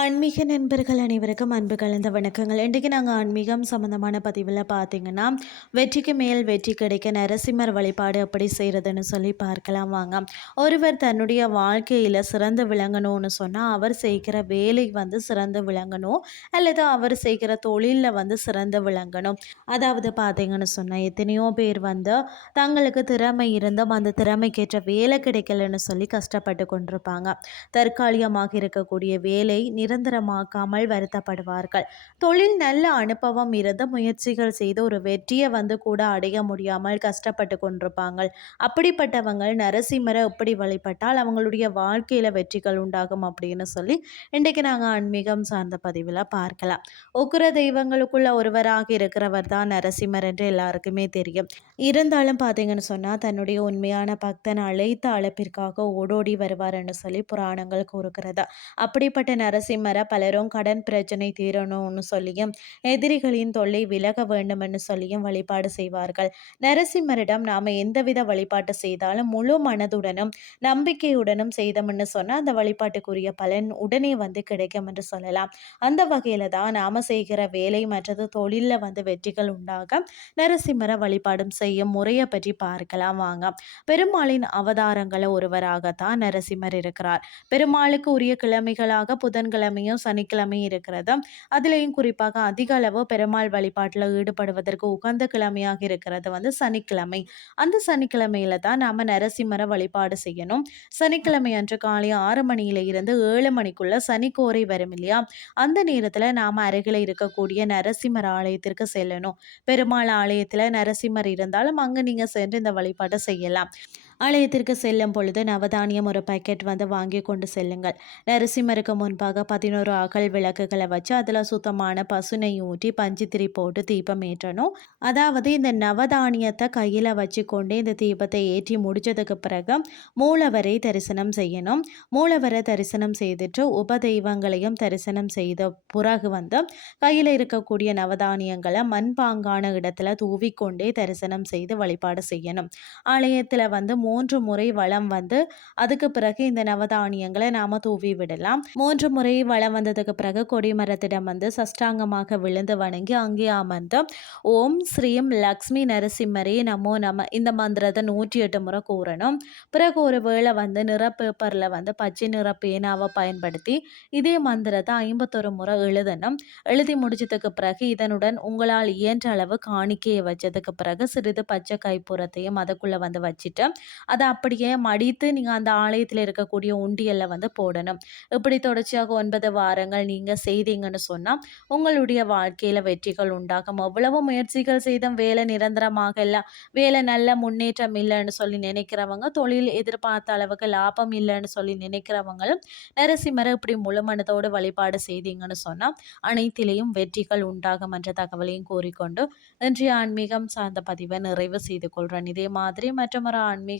ஆன்மீக நண்பர்கள் அனைவருக்கும் அன்பு கலந்த வணக்கங்கள். இன்றைக்கு நாங்கள் ஆன்மீகம் சம்மந்தமான பதிவில் பார்த்தீங்கன்னா வெற்றிக்கு மேல் வெற்றி கிடைக்க நரசிம்மர் வழிபாடு எப்படி செய்கிறதுன்னு சொல்லி பார்க்கலாம் வாங்க. ஒருவர் தன்னுடைய வாழ்க்கையில் சிறந்து விளங்கணும்னு சொன்னால் அவர் செய்கிற வேலை வந்து சிறந்து விளங்கணும். அல்லது அவர் செய்கிற தொழிலில் வந்து சிறந்து விளங்கணும். அதாவது பார்த்தீங்கன்னு சொன்னால் எத்தனையோ பேர் வந்து தங்களுக்கு திறமை இருந்தும் அந்த திறமைக்கேற்ற வேலை கிடைக்கலன்னு சொல்லி கஷ்டப்பட்டு கொண்டிருப்பாங்க. தற்காலிகமாக இருக்கக்கூடிய வேலை நிரந்தரமாக்காமல் வருத்தப்படுவார்கள். தொழில் நல்ல அனுபவம் இருந்து முயற்சிகள் செய்து ஒரு வெற்றியை வந்து கூட அடைய முடியாமல் கஷ்டப்பட்டு கொண்டிருப்பாங்க அப்படிப்பட்டவங்க நரசிம்மரை இப்படி வழிபட்டால் அவங்களுடைய வாழ்க்கையில் வெற்றிகள் உண்டாகும் அப்படின்னு சொல்லி இன்றைக்கு நாங்கள் ஆன்மீகம் சார்ந்த பதிவில் பார்க்கலாம். உக்குர தெய்வங்களுக்குள்ள ஒருவராக இருக்கிறவர் தான் நரசிம்மர் என்று எல்லாருக்குமே தெரியும். இருந்தாலும் பார்த்தீங்கன்னு சொன்னால் தன்னுடைய உண்மையான பக்தன் அழைத்த அழைப்பிற்காக ஓடோடி வருவார்னு சொல்லி புராணங்கள் கூறுகிறது. அப்படிப்பட்ட நரசி நரசிம்மரை பலரும் கடன் பிரச்சனை தீரணும்னு சொல்லியும் எதிரிகளின் தொல்லை விலக வேண்டும்னு சொல்லியும் வழிபாடு செய்வார்கள். நரசிம்மரிடம் நாம் எந்தவித வழிபாட்டு செய்தாலும் முழு மனதுடனும் நம்பிக்கையுடனும் செய்தோம்னு சொன்னால் அந்த வழிபாட்டுக்குரிய பலன் உடனே வந்து கிடைக்கும் என்று சொல்லலாம். அந்த வகையில் தான் நாம் செய்கிற வேலை மற்றது தொழிலில் வந்து வெற்றிகள் உண்டாக நரசிம்மரை வழிபாடும் செய்யும் முறையை பற்றி பார்க்கலாம் வாங்க. பெருமாளின் அவதாரங்களை ஒருவராகத்தான் நரசிம்மர் இருக்கிறார். பெருமாளுக்கு உரிய கிழமைகளாக புதன் புதன்கிழமையும் சனிக்கிழமையும் இருக்கிறது. அதுலேயும் குறிப்பாக அதிக அளவு பெருமாள் வழிபாட்டில் ஈடுபடுவதற்கு உகந்த கிழமையாக இருக்கிறது வந்து சனிக்கிழமை. அந்த சனிக்கிழமையில தான் நாம் நரசிம்மரை வழிபாடு செய்யணும். சனிக்கிழமை அன்று காலை ஆறு மணியில இருந்து ஏழு மணிக்குள்ள சனிக்கோரை வரும் இல்லையா? அந்த நேரத்தில் நாம் அருகில் இருக்கக்கூடிய நரசிம்மர் ஆலயத்திற்கு செல்லணும். பெருமாள் ஆலயத்தில் நரசிம்மர் இருந்தாலும் அங்கே நீங்கள் சென்று இந்த வழிபாட்டை செய்யலாம். ஆலயத்திற்கு செல்லும் பொழுது நவதானியம் ஒரு பாக்கெட் வந்து வாங்கி கொண்டு செல்லுங்கள். நரசிம்மருக்கு முன்பாக பதினோரு அகல் விளக்குகளை வச்சு அதில் சுத்தமான பசுனை ஊற்றி பஞ்சுத்திரி போட்டு தீபம் ஏற்றணும். அதாவது இந்த நவதானியத்தை கையில் வச்சு கொண்டு இந்த தீபத்தை ஏற்றி முடிச்சதுக்கு பிறகு மூலவரை தரிசனம் செய்யணும். மூலவரை தரிசனம் செய்துட்டு உப தெய்வங்களையும் தரிசனம் செய்த பிறகு வந்து கையில் இருக்கக்கூடிய நவதானியங்களை மண்பாங்கான இடத்துல தூவிக்கொண்டே தரிசனம் செய்து வழிபாடு செய்யணும். ஆலயத்தில் வந்து மூ மூன்று முறை வளம் வந்து அதுக்கு பிறகு இந்த நவதானியங்களை நாம தூவி விடலாம். மூன்று முறை வளம் வந்ததுக்கு பிறகு கொடிமரத்திடம் வந்து சஷ்டாங்கமாக விழுந்து வணங்கி அங்கே அமர்ந்து ஓம் ஸ்ரீம் லக்ஷ்மி நரசிம்மரே நமோ நம. இந்த மந்திரத்தை நூற்றி எட்டு முறை கூறணும். பிறகு ஒரு வேளை வந்து நிற பேப்பரில் வந்து பச்சை நிற பேனாவை பயன்படுத்தி இதே மந்திரத்தை ஐம்பத்தொரு முறை எழுதணும். எழுதி முடிச்சதுக்கு பிறகு இதனுடன் உங்களால் இயன்ற அளவு காணிக்கையை வச்சதுக்கு பிறகு சிறிது பச்சை கைப்புறத்தையும் அதுக்குள்ளே வந்து வச்சுட்டு அதை அப்படியே மடித்து நீங்கள் அந்த ஆலயத்தில் இருக்கக்கூடிய உண்டியலில் வந்து போடணும். இப்படி தொடர்ச்சியாக ஒன்பது வாரங்கள் நீங்கள் செய்தீங்கன்னு சொன்னால் உங்களுடைய வாழ்க்கையில் வெற்றிகள் உண்டாகும். அவ்வளவு முயற்சிகள் செய்தும் வேலை நிரந்தரமாக இல்லை வேலை நல்ல முன்னேற்றம் இல்லைன்னு சொல்லி நினைக்கிறவங்க தொழில் எதிர்பார்த்த அளவுக்கு லாபம் இல்லைன்னு சொல்லி நினைக்கிறவங்களும் நரசிம்மரை இப்படி முழுமனதோடு வழிபாடு செய்தீங்கன்னு சொன்னால் அனைத்திலையும் வெற்றிகள் உண்டாகும் என்ற தகவலையும் கூறிக்கொண்டு இன்றைய ஆன்மீகம் சார்ந்த பதிவை நிறைவு செய்து கொள்கிறேன் இதே மாதிரி மற்றொரு